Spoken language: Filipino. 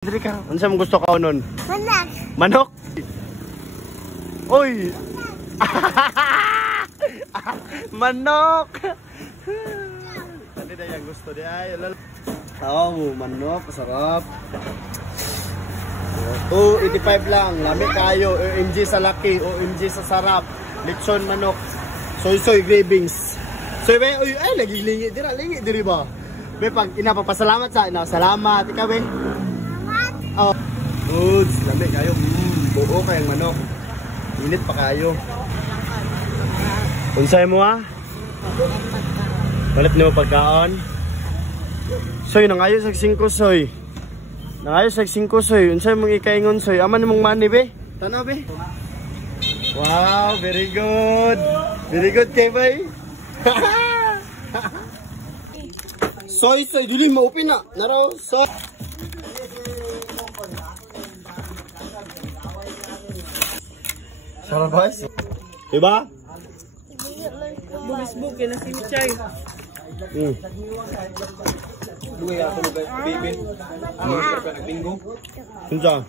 Diri ka. Unsa mo gusto ka nun? Manok. Manok? Oy. Manok. Ano na yung gusto di ay? Oh, manok, sarap. 285 lang. Lami kayo. OMG sa laki, OMG sa sarap. Lechon manok. Soy gravings. Soy ba? Uy, ay nagilingi dira, lingi diri ba? Be pag inapapasalamat sa ina, salamat ikaw be. Oh. Goods, lami kayo. Buo kayong manok. Init pa kayo. Unsay mo ha? Balit mo pagkaon. Soy, nangayo sa 5 soy. Nangayo sa 5 soy. Unsay mong ikaingon soy? Aman mong mani be? Tanaw be? Wow, very good. Very good kay bay. Soy, dili maupin na. Naraw, soy. Sarap guys. Diba? Facebook na si Chay. Dua ya, baby. Ano sa bingo? Unsa?